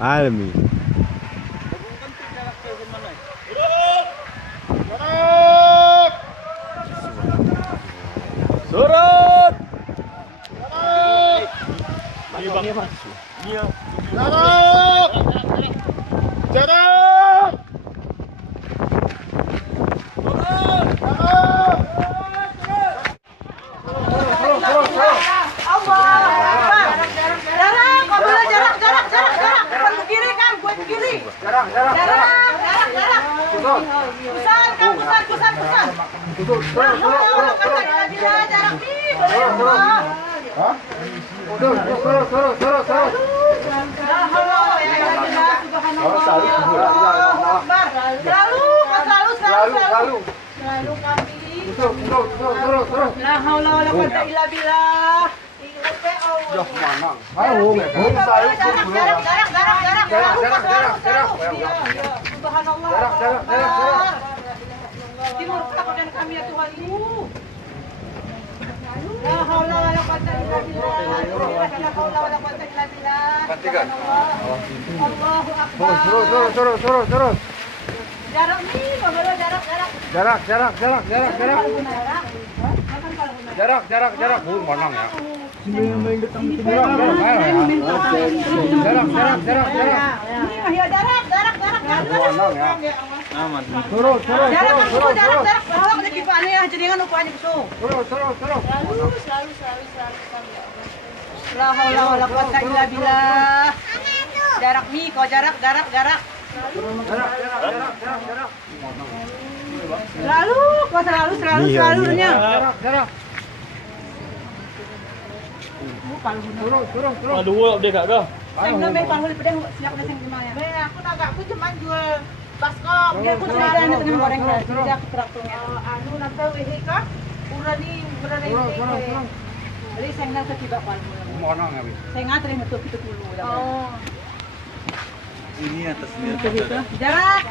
Almi. Surut. Dimurkakan kami ya Tuhanmu. La haula wala quwwata illa billah. La haula wala quwwata illa billah. Gantikan. Allahu akbar. Terus. Jarak nih, kalau jarak. Jarak. Menang ya. Jarak. Ini mah ya jarak. Menang ya. Aman. Terus. Jarak. Kalau ada kipannya ya, jadikan upahnya besok. Terus. Selalu kami ya Allah. La haula wala quwwata illa billah. Jarak nih, kau jarak. Selalunya. Jarak. Terus. Aduh, dia kak dah. Saya namanya palu di pedang siap datang di mana? Aku nagakku cuma jual baskom. Dia aku cerita ini tadi goreng dah. Jadi aku traktornya. Anu nanti wehe ka? Urani ini. Jadi saya nak ketiba palu. Menang ya. Saya ngatri metu itu dulu. Oh. Ini atasnya. Jarak.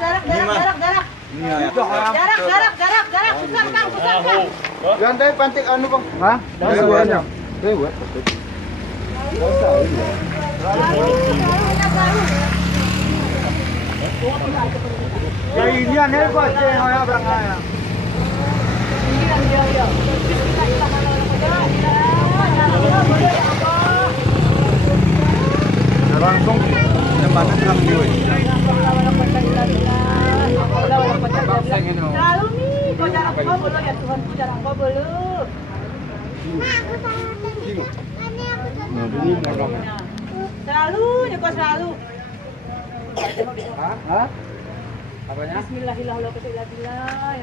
Ini ya. Jarak. Pusat kang. Gantai pantik anu bang. Hah? Buat. Ya ini aneh kok cewek berangkat. Langsung jembatan ambil. Lalu nih, kau jarak kau belum ya Tuhan, kau jarak kau belum. Selalu, ya kau selalu. Hah? Apanya? Bismillahirrahmanirrahim. Ya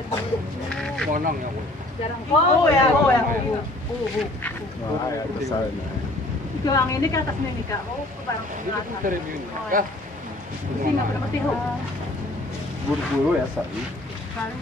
Tuhan. Monong ya, Bu. Jarang kau. Oh ya. Wah, ya besar. Itu yang ini kan atasnya nih kak. Oh, barang. Ya. Sini nggak pernah mesti Buru-buru ya, Sari. Kalau